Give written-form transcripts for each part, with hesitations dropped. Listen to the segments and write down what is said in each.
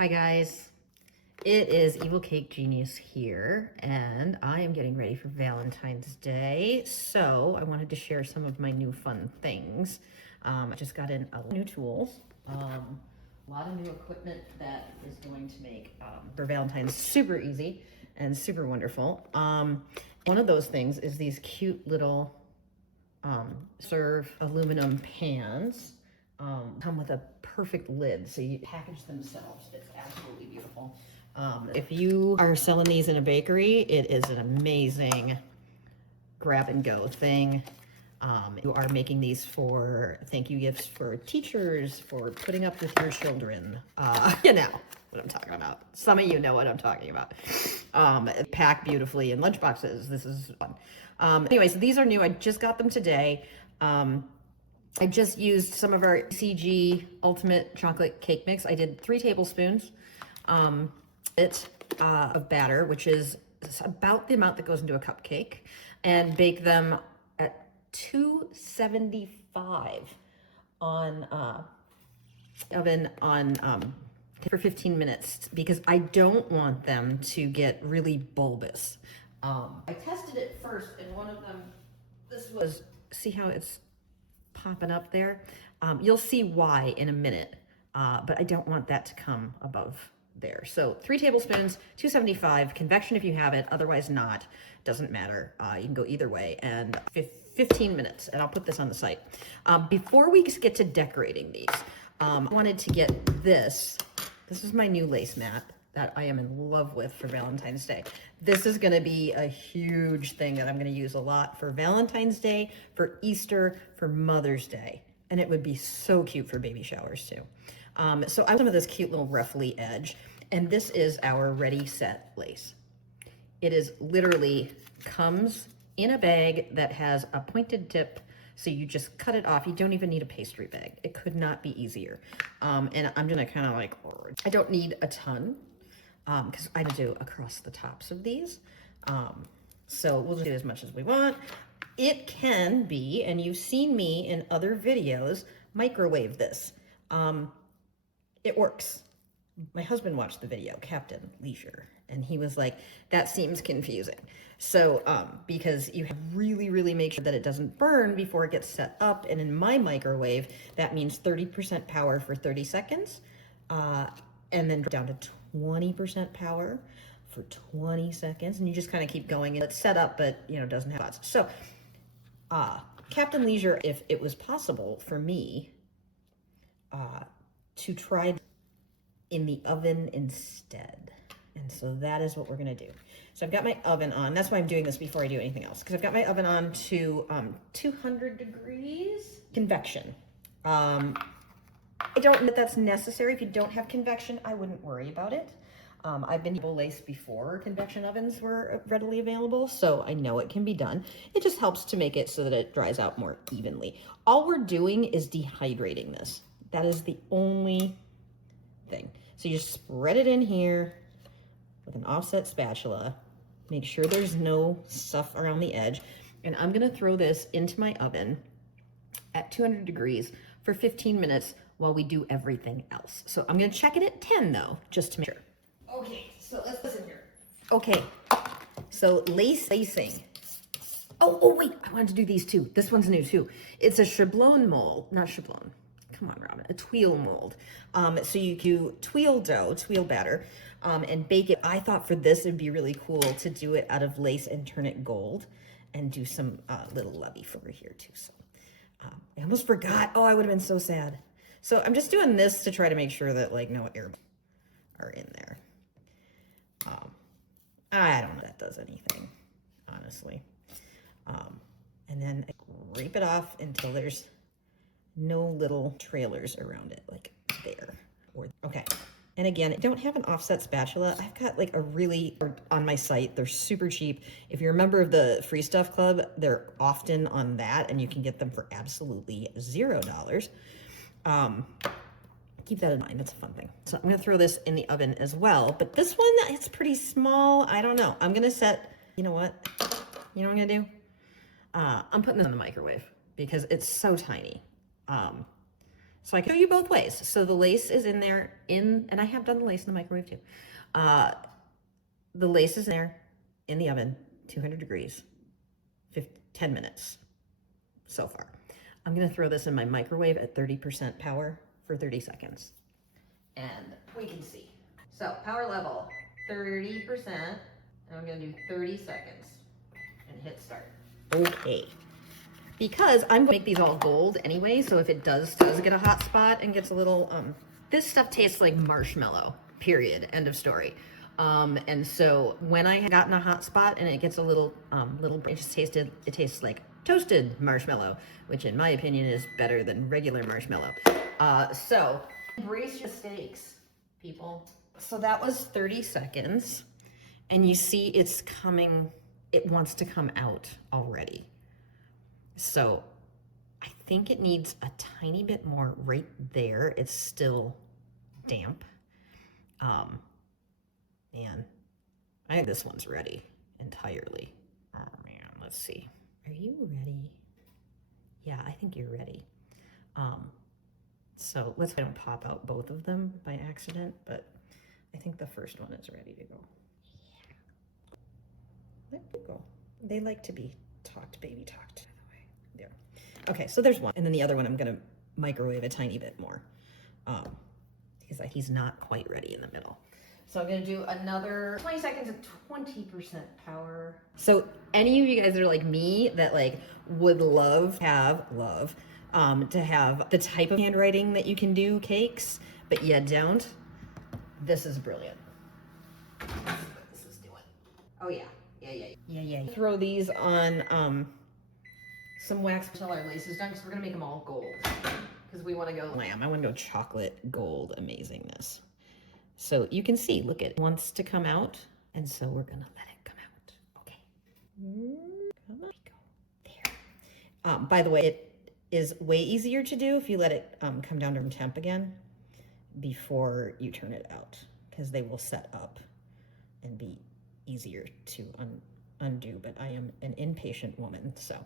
Hi guys, it is Evil Cake Genius here, and I am getting ready for Valentine's Day, so I wanted to share some of my new fun things. I just got in a lot of new tools, a lot of new equipment that is going to make for Valentine's super easy and super wonderful. One of those things is these cute little serve aluminum pans. Come with a perfect lid, so you package themselves. It's absolutely beautiful. If you are selling these in a bakery, it is an amazing grab and go thing. You are making these for thank you gifts for teachers, for putting up with your children. You know what I'm talking about. Some of you know what I'm talking about. Pack beautifully in lunch boxes. This is fun. Anyways, these are new. I just got them today. I just used some of our CG Ultimate Chocolate Cake Mix. I did 3 tablespoons of batter, which is about the amount that goes into a cupcake, and bake them at 275 on oven on for 15 minutes because I don't want them to get really bulbous. I tested it first, and one of them, this was, see how it's popping up there? You'll see why in a minute, but I don't want that to come above there. So 3 tablespoons, 275, convection if you have it, otherwise not, doesn't matter. You can go either way, and 15 minutes, and I'll put this on the site. Before we get to decorating these, I wanted to get this. This is my new lace mat that I am in love with for Valentine's Day. This is gonna be a huge thing that I'm gonna use a lot for Valentine's Day, for Easter, for Mother's Day. And it would be so cute for baby showers too. So I have some of this cute little ruffly edge, and this is our ready set lace. It is literally comes in a bag that has a pointed tip, so you just cut it off. You don't even need a pastry bag. It could not be easier. And I'm gonna kind of like, I don't need a ton, because I do across the tops of these. So we'll just do as much as we want. It can be, and you've seen me in other videos, microwave this. It works. My husband watched the video, Captain Leisure, and he was like, that seems confusing. So, because you have really make sure that it doesn't burn before it gets set up. And in my microwave, that means 30% power for 30 seconds, and then down to 20% power for 20 seconds. And you just kind of keep going. It's set up, but doesn't have lots. So, Captain Leisure, if it was possible for me to try in the oven instead. And so that is what we're gonna do. So I've got my oven on. That's why I'm doing this before I do anything else, because I've got my oven on to 200 degrees convection. I don't know that that's necessary. If you don't have convection, I wouldn't worry about it. I've been able lace before convection ovens were readily available, so I know it can be done. It just helps to make it so that it dries out more evenly. All we're doing is dehydrating this. That is the only thing. So you just spread it in here with an offset spatula. Make sure there's no stuff around the edge. And I'm gonna throw this into my oven at 200 degrees for 15 minutes while we do everything else. So I'm gonna check it at 10 though, just to make sure. Okay, so let's listen here. Okay, so lacing. Oh wait, I wanted to do these too. This one's new too. It's a shablone mold, not shablone. Come on, Robin, a tuile mold. So you do tuile dough, tuile batter, and bake it. I thought for this it'd be really cool to do it out of lace and turn it gold, and do some little lovey over here too. So I almost forgot. Oh, I would have been so sad. So I'm just doing this to try to make sure that no air are in there. I don't know if that does anything, honestly. And then I scrape it off until there's no little trailers around it, like there. Okay. And again, I don't have an offset spatula. I've got on my site, they're super cheap. If you're a member of the Free Stuff Club, they're often on that, and you can get them for absolutely $0. Keep that in mind, that's a fun thing. So I'm gonna throw this in the oven as well, but this one, it's pretty small. I don't know. I'm gonna set, you know what I'm gonna do? I'm putting this in the microwave because it's so tiny. So I can show you both ways. So the lace is in there and I have done the lace in the microwave too. The lace is in there in the oven, 200 degrees, 10 minutes so far. I'm gonna throw this in my microwave at 30% power for 30 seconds. And we can see. So power level, 30%, and I'm gonna do 30 seconds and hit start. Okay. Because I'm gonna make these all gold anyway, so if it does get a hot spot and gets a little, this stuff tastes like marshmallow, period, end of story. And so when I have gotten a hot spot and it gets a little, it tastes like toasted marshmallow, which in my opinion is better than regular marshmallow. So embrace your mistakes, people. So that was 30 seconds and you see it's coming, it wants to come out already. So I think it needs a tiny bit more right there. It's still damp. Man, I think this one's ready entirely. Oh man, let's see. Are you ready? Yeah, I think you're ready. So let's I don't pop out both of them by accident, but I think the first one is ready to go. There you go. They like to be talked, baby talked. There. Okay, so there's one. And then the other one I'm gonna microwave a tiny bit more because he's not quite ready in the middle. So I'm gonna do another 20 seconds at 20% power. So any of you guys that are like me that like would love to have the type of handwriting that you can do cakes, but you don't, this is brilliant. This is doing. Oh yeah. Throw these on some wax until our lace is done because we're gonna make them all gold. Because we want to go lamb. I want to go chocolate gold amazingness. So you can see, look, it wants to come out, and so we're gonna let it come out. Okay. Come on, there. By the way, it is way easier to do if you let it come down to room temp again before you turn it out, because they will set up and be easier to undo. But I am an impatient woman, so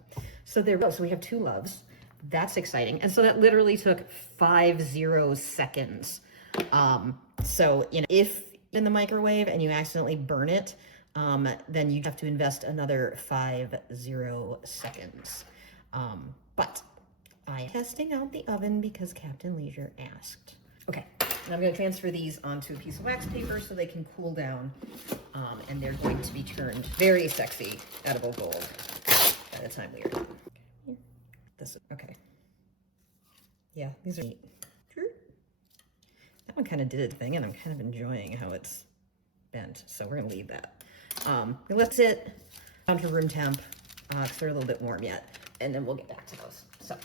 there we go. So we have two loves. That's exciting, and so that literally took 50 seconds. So, you know, if in the microwave and you accidentally burn it, then you have to invest another 50 seconds. But I'm testing out the oven because Captain Leisure asked. Okay, and I'm going to transfer these onto a piece of wax paper so they can cool down, and they're going to be turned very sexy edible gold by the time we are done. This, okay. Yeah, these are neat. That one kind of did its thing, and I'm kind of enjoying how it's bent, so we're gonna leave that. Let's sit down to room temp because they're a little bit warm yet, and then we'll get back to those. So,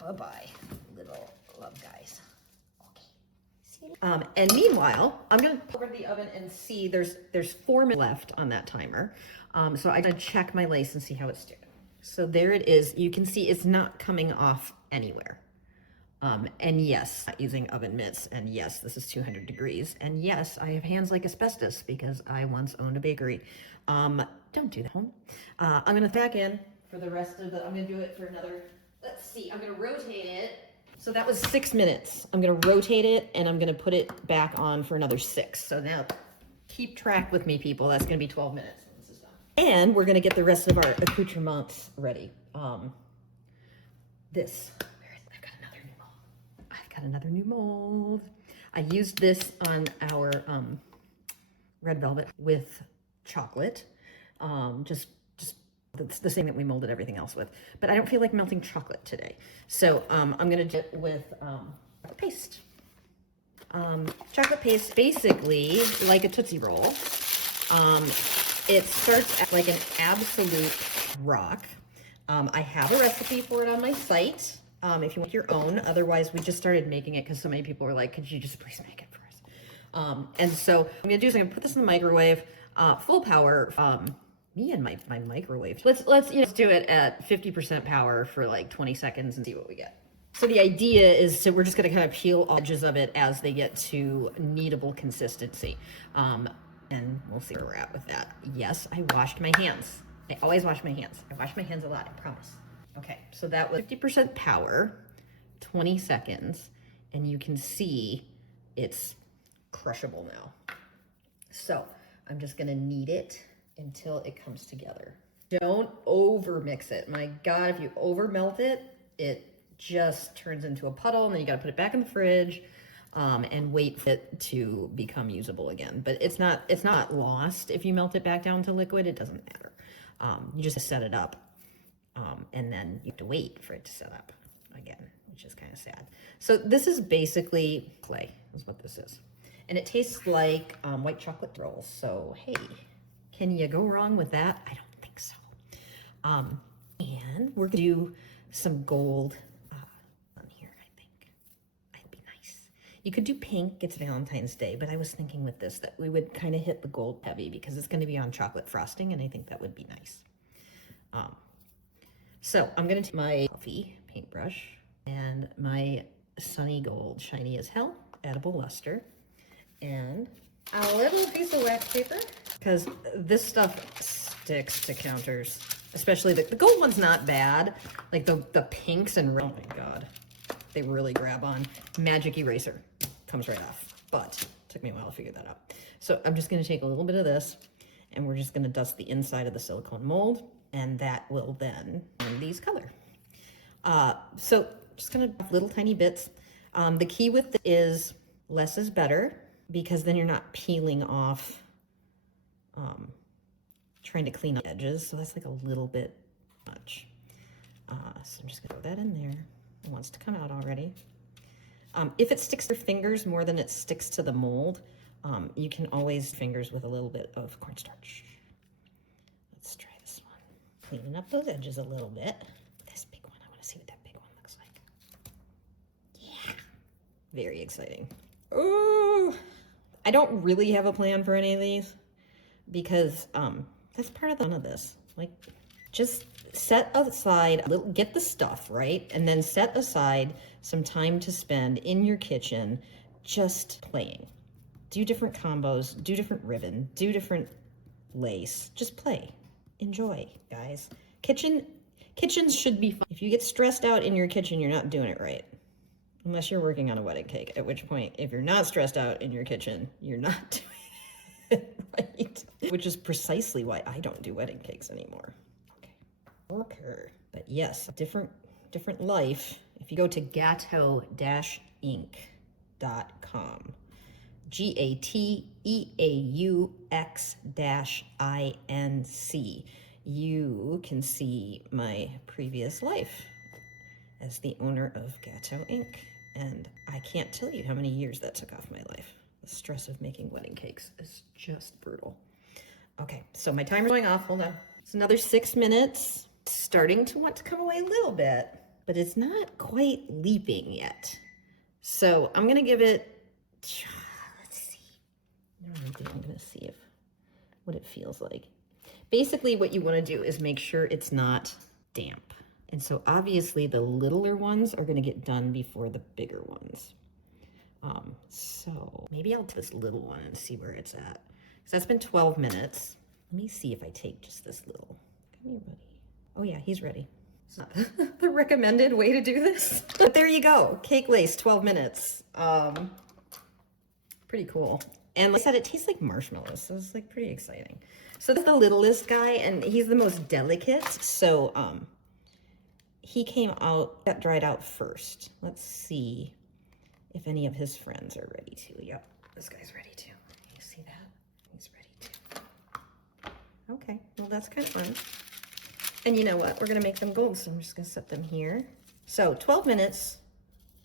bye-bye, little love guys. Okay. And meanwhile, I'm gonna over the oven and see there's 4 minutes left on that timer. So I'm gonna check my lace and see how it's doing. So there it is. You can see it's not coming off anywhere. And yes, using oven mitts, and yes, this is 200 degrees, and yes, I have hands like asbestos because I once owned a bakery. Don't do that home. I'm gonna back in for the rest of the, I'm gonna do it for another, let's see, I'm gonna rotate it. So that was 6 minutes. I'm gonna rotate it and I'm gonna put it back on for another 6. So now keep track with me, people. That's gonna be 12 minutes when this is done. And we're gonna get the rest of our accoutrements ready. This. Another new mold. I used this on our red velvet with chocolate. Just the same that we molded everything else with. But I don't feel like melting chocolate today. So I'm gonna do it with paste. Chocolate paste, basically like a Tootsie Roll. It starts like an absolute rock. I have a recipe for it on my site. If you want your own, otherwise we just started making it because so many people were like, could you just please make it for us? And so what I'm gonna do is I'm gonna put this in the microwave, full power, me and my microwave. Let's do it at 50% power for like 20 seconds and see what we get. So the idea is, so we're just gonna kind of peel edges of it as they get to kneadable consistency. And we'll see where we're at with that. Yes, I washed my hands. I always wash my hands. I wash my hands a lot, I promise. Okay, so that was 50% power, 20 seconds, and you can see it's crushable now. So I'm just gonna knead it until it comes together. Don't over mix it. My God, if you over melt it, it just turns into a puddle, and then you gotta put it back in the fridge and wait for it to become usable again. But it's not lost if you melt it back down to liquid. It doesn't matter. You just set it up, and then you have to wait for it to set up again, which is kind of sad. So this is basically clay, is what this is. And it tastes like white chocolate rolls. So, hey, can you go wrong with that? I don't think so. And we're gonna do some gold on here, I think. That'd be nice. You could do pink, it's Valentine's Day, but I was thinking with this that we would kind of hit the gold heavy because it's gonna be on chocolate frosting, and I think that would be nice. So I'm gonna take my coffee paintbrush and my Sunny Gold Shiny as Hell Edible Luster and a little piece of wax paper, because this stuff sticks to counters, especially the gold one's not bad. Like the pinks and, oh my God, they really grab on. Magic eraser comes right off, but it took me a while to figure that out. So I'm just gonna take a little bit of this, and we're just gonna dust the inside of the silicone mold, and that will then turn these color. So just gonna have little tiny bits. The key with this is less is better, because then you're not peeling off, trying to clean up edges. So that's like a little bit much. So I'm just gonna throw that in there. It wants to come out already. If it sticks to your fingers more than it sticks to the mold, you can always fingers with a little bit of cornstarch. Let's try this one. Cleaning up those edges a little bit. This big one, I wanna see what that big one looks like. Yeah, very exciting. Oh, I don't really have a plan for any of these, because that's part of the fun of this. Like, just set aside get the stuff right, and then set aside some time to spend in your kitchen just playing. Do different combos, do different ribbon, do different lace. Just play, enjoy, guys. Kitchens should be fun. If you get stressed out in your kitchen, you're not doing it right. Unless you're working on a wedding cake, at which point, if you're not stressed out in your kitchen, you're not doing it right. Which is precisely why I don't do wedding cakes anymore. Okay. But yes, different life. If you go to gateaux-inc.com, GATEAUX-INC, you can see my previous life as the owner of Gateaux Inc. And I can't tell you how many years that took off my life. The stress of making wedding cakes is just brutal. Okay, so my timer's going off. Hold on. It's another 6 minutes. It's starting to want to come away a little bit, but it's not quite leaping yet. So I'm gonna give it, let's see. I'm gonna see what it feels like. Basically, what you wanna do is make sure it's not damp. And so obviously the littler ones are gonna get done before the bigger ones. So maybe I'll take this little one and see where it's at. So that's been 12 minutes. Let me see if I take just this little. Come here, buddy. Oh yeah, he's ready. It's not the recommended way to do this. But there you go, cake lace, 12 minutes. Pretty cool. And like I said, it tastes like marshmallows, so it's like pretty exciting. So this is the littlest guy, and he's the most delicate. So he came out, got dried out first. Let's see if any of his friends are ready to. Yep, this guy's ready to. You see that? He's ready to. Okay, well that's kind of fun. And you know what? We're gonna make them gold, so I'm just gonna set them here. So 12 minutes,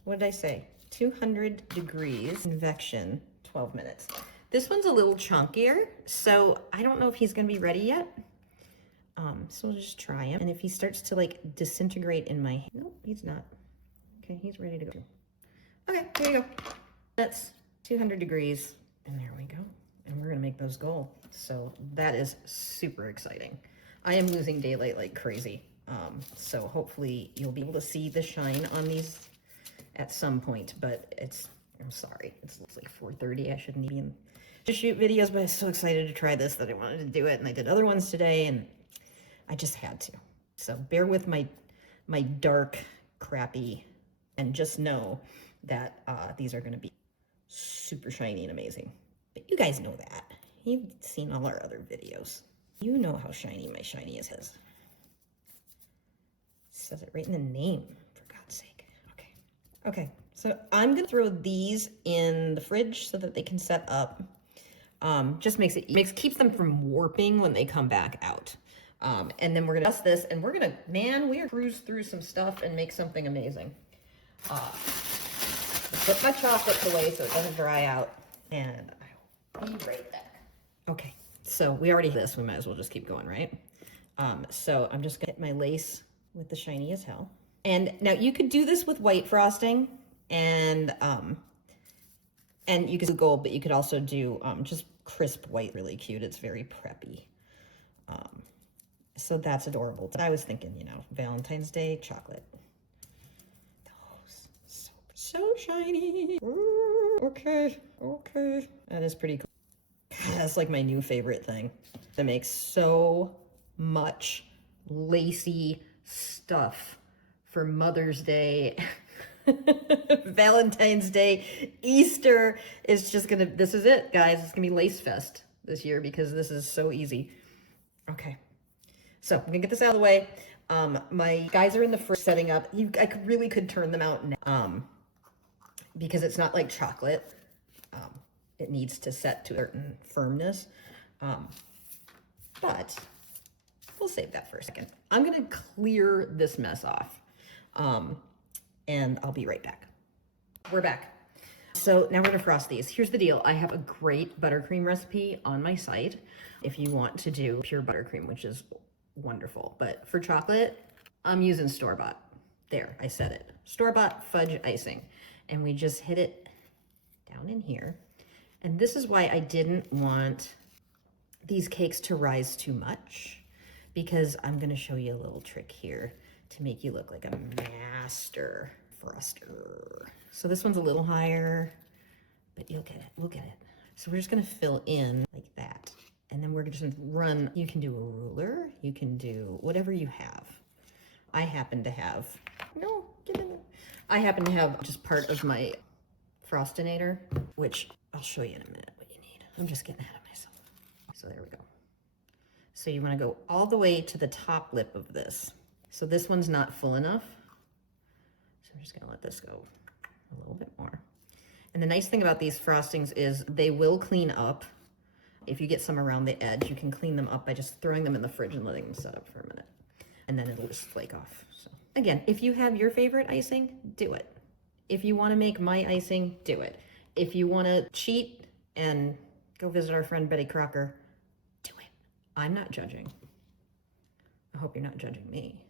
what did I say? 200 degrees convection, 12 minutes. This one's a little chunkier, so I don't know if he's gonna be ready yet. So we'll just try him. And if he starts to like disintegrate in my hand, nope, he's not. Okay, he's ready to go. Okay, here you go. That's 200 degrees, and there we go. And we're gonna make those gold. So that is super exciting. I am losing daylight like crazy. So hopefully you'll be able to see the shine on these at some point, but I'm sorry, it's like 4:30. I shouldn't even to shoot videos, but I was so excited to try this that I wanted to do it, and I did other ones today, and I just had to. So bear with my dark, crappy, and just know that these are gonna be super shiny and amazing. But you guys know that. You've seen all our other videos. You know how shiny my shiny is. It says it right in the name, for God's sake. Okay. Okay, so I'm gonna throw these in the fridge so that they can set up. Just keeps them from warping when they come back out. And then we're gonna dust this, and we're gonna cruise through some stuff and make something amazing. Put my chocolates away so it doesn't dry out, and I'll be right back. Okay, so we already have this. We might as well just keep going, right? So I'm just gonna hit my lace with the shiny as hell. And now you could do this with white frosting, and you could do gold, but you could also do just crisp white, really cute. It's very preppy. So that's adorable. I was thinking, you know, Valentine's Day chocolate. Those, so shiny. Ooh, okay. That is pretty cool. God, that's like my new favorite thing. That makes so much lacy stuff for Mother's Day. Valentine's Day, Easter is just gonna, this is it, guys. It's gonna be Lace Fest this year because this is so easy. Okay, so I'm gonna get this out of the way. My guys are in the fridge setting up. I really could turn them out now, because it's not like chocolate. It needs to set to a certain firmness, but we'll save that for a second. I'm gonna clear this mess off. And I'll be right back. We're back. So now we're gonna frost these. Here's the deal. I have a great buttercream recipe on my site if you want to do pure buttercream, which is wonderful. But for chocolate, I'm using store-bought. There, I said it. Store-bought fudge icing. And we just hit it down in here. And this is why I didn't want these cakes to rise too much, because I'm gonna show you a little trick here to make you look like a master froster. So this one's a little higher, but you'll get it, we'll get it. So we're just gonna fill in like that. And then we're just gonna run, you can do a ruler, you can do whatever you have. I happen to have, no, get in there. I happen to have just part of my frostinator, which I'll show you in a minute what you need. I'm just getting ahead of myself. So there we go. So you wanna go all the way to the top lip of this. So this one's not full enough. So I'm just gonna let this go a little bit more. And the nice thing about these frostings is they will clean up. If you get some around the edge, you can clean them up by just throwing them in the fridge and letting them set up for a minute. And then it'll just flake off. So again, if you have your favorite icing, do it. If you wanna make my icing, do it. If you wanna cheat and go visit our friend Betty Crocker, do it. I'm not judging. I hope you're not judging me.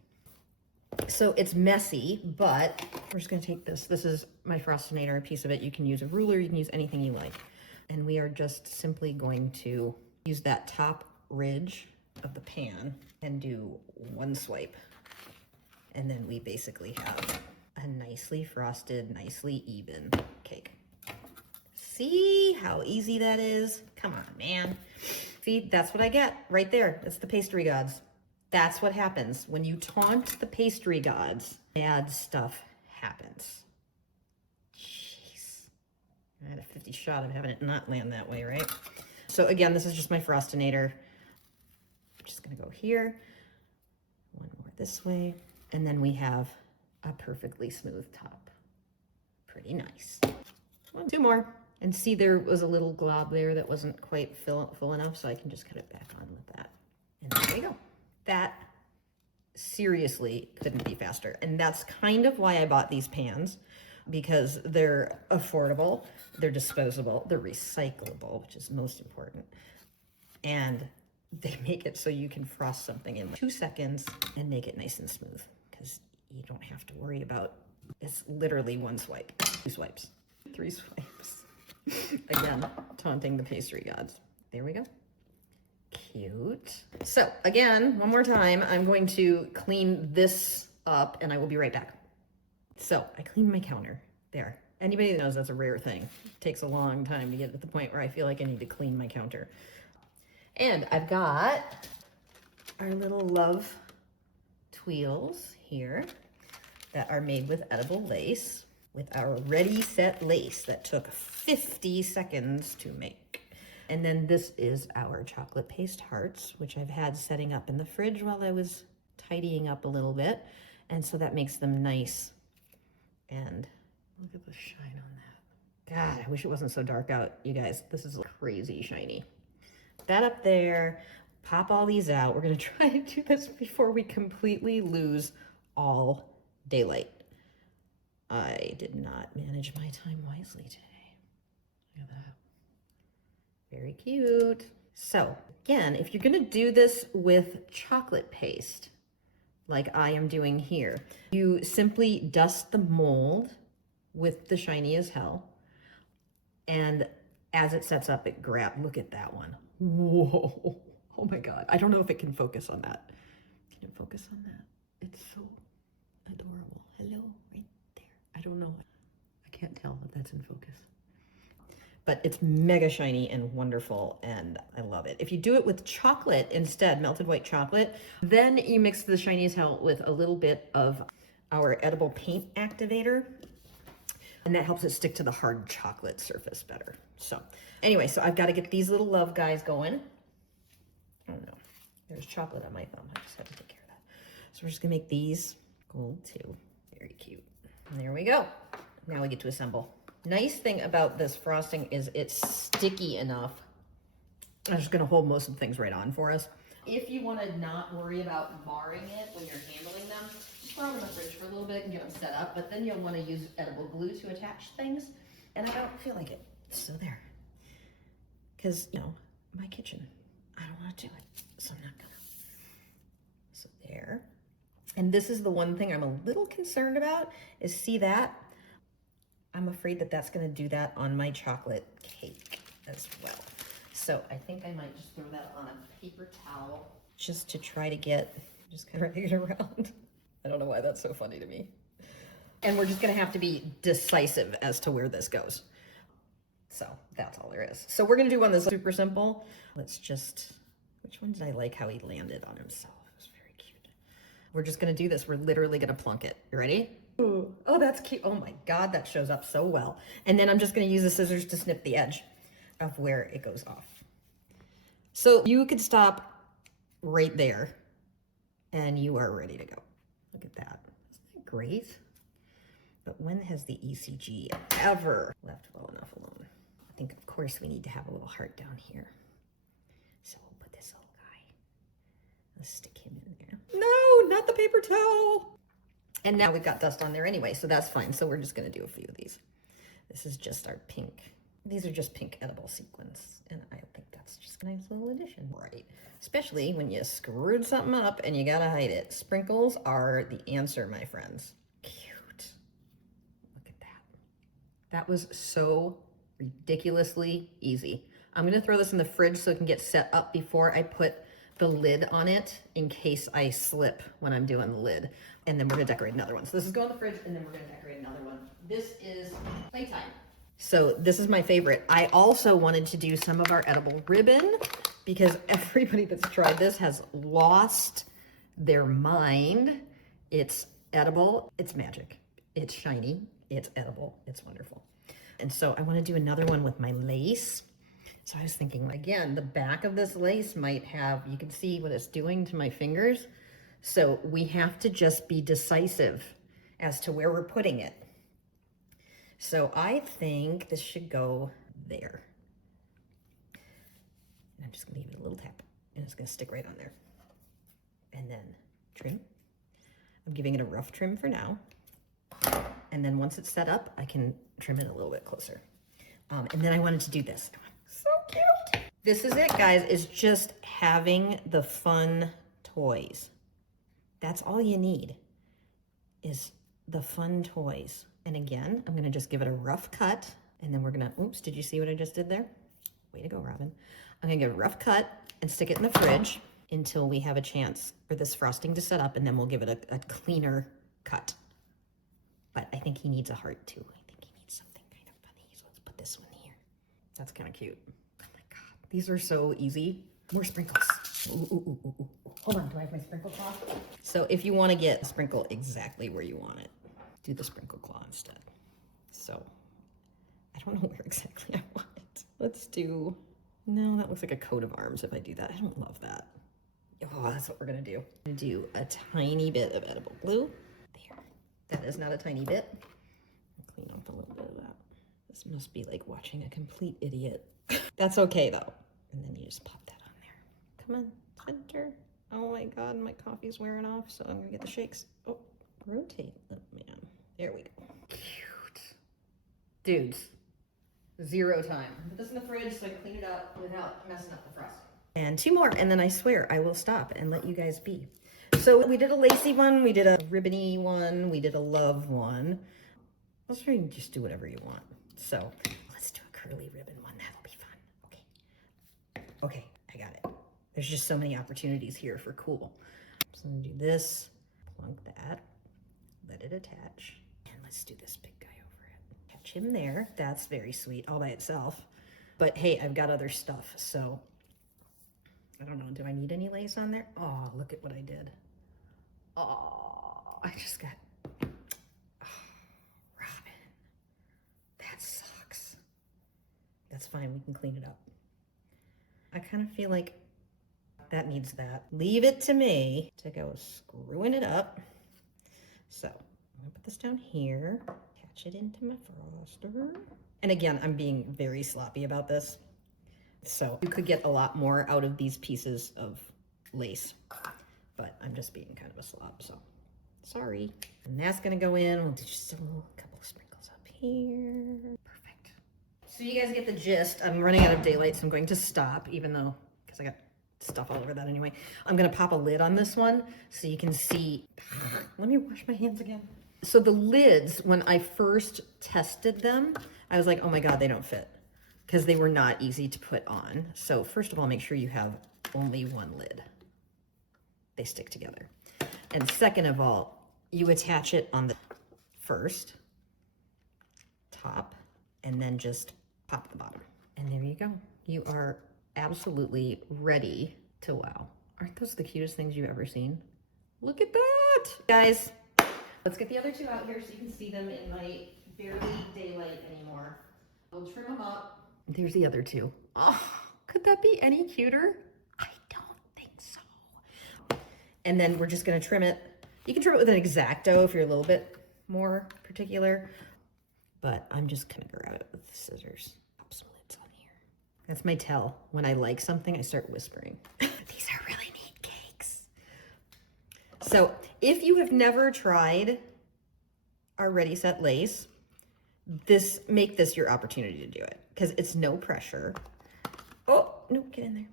So it's messy, but we're just gonna take this. This is my frostinator, a piece of it. You can use a ruler, you can use anything you like. And we are just simply going to use that top ridge of the pan and do one swipe. And then we basically have a nicely frosted, nicely even cake. See how easy that is? Come on, man. See, that's what I get right there. That's the pastry gods. That's what happens when you taunt the pastry gods. Bad stuff happens. Jeez. I had a 50 shot of having it not land that way, right? So again, this is just my frostinator. I'm just gonna go here, one more this way, and then we have a perfectly smooth top. Pretty nice. One, two more. And see, there was a little glob there that wasn't quite full enough, so I can just cut it back on with that. And there we go. That seriously couldn't be faster. And that's kind of why I bought these pans, because they're affordable, they're disposable, they're recyclable, which is most important. And they make it so you can frost something in 2 seconds and make it nice and smooth, because you don't have to worry about, it's literally one swipe, 2 swipes, 3 swipes. Again, taunting the pastry gods. There we go. Cute. So again, one more time, I'm going to clean this up and I will be right back. So I cleaned my counter there. Anybody that knows that's a rare thing. It takes a long time to get to the point where I feel like I need to clean my counter. And I've got our little love tweels here that are made with edible lace, with our ready set lace that took 50 seconds to make. And then this is our chocolate paste hearts, which I've had setting up in the fridge while I was tidying up a little bit. And so that makes them nice. And look at the shine on that. God, I wish it wasn't so dark out, you guys. This is crazy shiny. That up there, pop all these out. We're gonna try to do this before we completely lose all daylight. I did not manage my time wisely today. Look at that. Very cute. So again, if you're gonna do this with chocolate paste, like I am doing here, you simply dust the mold with the shiny as hell. And as it sets up, it grabs, look at that one. Whoa, oh my God. I don't know if it can focus on that. Can it focus on that? It's so adorable. Hello, right there. I don't know. I can't tell if that's in focus. But it's mega shiny and wonderful, and I love it. If you do it with chocolate instead, melted white chocolate, then you mix the shiny as hell with a little bit of our edible paint activator, and that helps it stick to the hard chocolate surface better. So anyway, so I've got to get these little love guys going. Oh no, there's chocolate on my thumb. I just had to take care of that. So we're just gonna make these gold too. Very cute. And there we go. Now we get to assemble. Nice thing about this frosting is it's sticky enough. I'm just gonna hold most of the things right on for us. If you wanna not worry about marring it when you're handling them, just throw them in the fridge for a little bit and get them set up, but then you'll wanna use edible glue to attach things, and I don't feel like it, so there. Cause, you know, my kitchen, I don't wanna do it, so I'm not gonna. So there. And this is the one thing I'm a little concerned about, is see that? I'm afraid that that's gonna do that on my chocolate cake as well. So I think I might just throw that on a paper towel just to try to get, just kind of wrap it around. I don't know why that's so funny to me. And we're just gonna have to be decisive as to where this goes. So that's all there is. So we're gonna do one that's super simple. Let's just, which one did I like how he landed on himself? It was very cute. We're just gonna do this. We're literally gonna plunk it. You ready? Ooh. Oh, that's cute. Oh my God, that shows up so well. And then I'm just gonna use the scissors to snip the edge of where it goes off. So you could stop right there and you are ready to go. Look at that. Isn't that great? But when has the ECG ever left well enough alone? I think, of course, we need to have a little heart down here. So we'll put this little guy. Let's stick him in there. No, not the paper towel. And now we've got dust on there anyway, so that's fine. So we're just gonna do a few of these. This is just our pink. These are just pink edible sequins. And I think that's just a nice little addition. Right, especially when you screwed something up and you gotta hide it. Sprinkles are the answer, my friends. Cute. Look at that. That was so ridiculously easy. I'm gonna throw this in the fridge so it can get set up before I put the lid on it in case I slip when I'm doing the lid. And then we're gonna decorate another one. So this is going in the fridge and then we're gonna decorate another one. This is playtime. So this is my favorite. I also wanted to do some of our edible ribbon because everybody that's tried this has lost their mind. It's edible, it's magic. It's shiny, it's edible, it's wonderful. And so I wanna do another one with my lace. So I was thinking, again, the back of this lace might have, you can see what it's doing to my fingers. So we have to just be decisive as to where we're putting it. So I think this should go there. And I'm just gonna give it a little tap and it's gonna stick right on there. And then trim. I'm giving it a rough trim for now. And then once it's set up, I can trim it a little bit closer. And then I wanted to do this. So cute. This is it, guys, is just having the fun toys. That's all you need is the fun toys. And again, I'm gonna just give it a rough cut and then we're gonna, oops, did you see what I just did there? Way to go, Robin. I'm gonna give it a rough cut and stick it in the fridge until we have a chance for this frosting to set up and then we'll give it a cleaner cut. But I think he needs a heart too. I think he needs something kind of funny. So let's put this one here. That's kind of cute. Oh my God, these are so easy. More sprinkles. Ooh, ooh, ooh, ooh, ooh. Hold on, do I have my sprinkle claw? So if you want to get a sprinkle exactly where you want it, do the sprinkle claw instead. So I don't know where exactly I want it. Let's do, no, that looks like a coat of arms if I do that. I don't love that. Oh, that's what we're gonna do. I'm gonna do a tiny bit of edible glue. There. That is not a tiny bit. I'll clean off a little bit of that. This must be like watching a complete idiot. That's okay though. And then you just pop that on there. Come on, center. Oh my God, my coffee's wearing off, so I'm gonna get the shakes. Oh, rotate. Oh man, there we go. Cute. Dudes, 0 time. Put this in the fridge so I can clean it up without messing up the frosting. And 2 more, and then I swear I will stop and let you guys be. So we did a lacy one, we did a ribbony one, we did a love one. Let's try and just do whatever you want. So let's do a curly ribbon one. That'll be fun. Okay. Okay, I got it. There's just so many opportunities here for cool. So I'm gonna do this, plunk that, let it attach, and let's do this big guy over it. Catch him there. That's very sweet all by itself. But hey, I've got other stuff, so I don't know. Do I need any lace on there? Oh, look at what I did. Oh, I just got, oh, Robin, that sucks. That's fine, we can clean it up. I kind of feel like that needs that. Leave it to me to go screwing it up. So I'm gonna put this down here, attach it into my froster. And again, I'm being very sloppy about this. So you could get a lot more out of these pieces of lace, but I'm just being kind of a slob, so sorry. And that's gonna go in. We'll do just a couple of sprinkles up here. Perfect. So you guys get the gist. I'm running out of daylight, so I'm going to stop, even though, because I got stuff all over that anyway. I'm gonna pop a lid on this one so you can see. Let me wash my hands again. So the lids, when I first tested them, I was like, oh my God, they don't fit, because they were not easy to put on. So first of all, make sure you have only one lid. They stick together. And second of all, you attach it on the first top and then just pop the bottom. And there you go. You are absolutely ready to wow. Aren't those the cutest things you've ever seen? Look at that. Guys, let's get the other 2 out here so you can see them in my barely daylight anymore. We'll trim them up. There's the other 2. Oh, could that be any cuter? I don't think so. And then we're just gonna trim it. You can trim it with an X-Acto if you're a little bit more particular, but I'm just gonna grab it with the scissors. Pop some lids on here. That's my tell. When I like something, I start whispering. These are really neat cakes. So if you have never tried our Ready Set Lace, make this your opportunity to do it, because it's no pressure. Oh, no, get in there.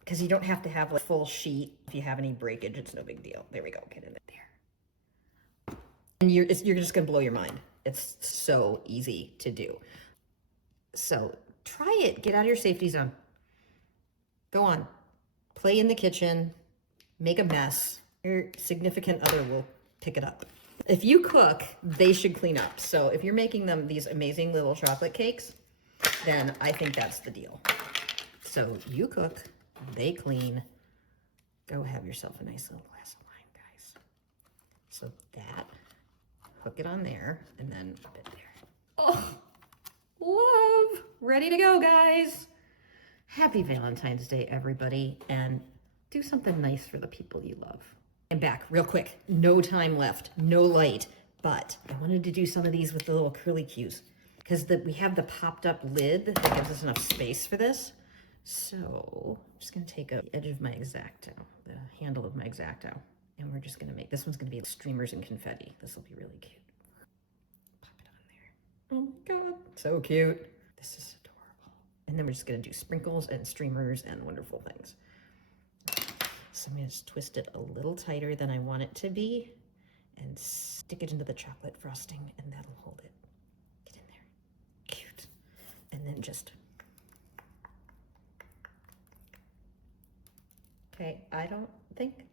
Because you don't have to have a full sheet. If you have any breakage, it's no big deal. There we go, get in there. And you're just gonna blow your mind. It's so easy to do. So try it, get out of your safety zone. Go on, play in the kitchen, make a mess. Your significant other will pick it up. If you cook, they should clean up. So if you're making them these amazing little chocolate cakes, then I think that's the deal. So you cook, they clean. Go have yourself a nice little glass of wine, guys. So that, hook it on there, and then pop it there. Oh, love. Ready to go, guys. Happy Valentine's Day, everybody. And do something nice for the people you love. And back real quick, no time left, no light, but I wanted to do some of these with the little curly cues because we have the popped up lid that gives us enough space for this. So I'm just gonna take the edge of my X-Acto, the handle of my X-Acto, and we're just gonna make, this one's gonna be streamers and confetti. This will be really cute. Pop it on there. Oh my God, so cute. This is adorable. And then we're just gonna do sprinkles and streamers and wonderful things. So I'm gonna just twist it a little tighter than I want it to be and stick it into the chocolate frosting, and that'll hold it. Get in there. Cute. And then just, okay, I don't think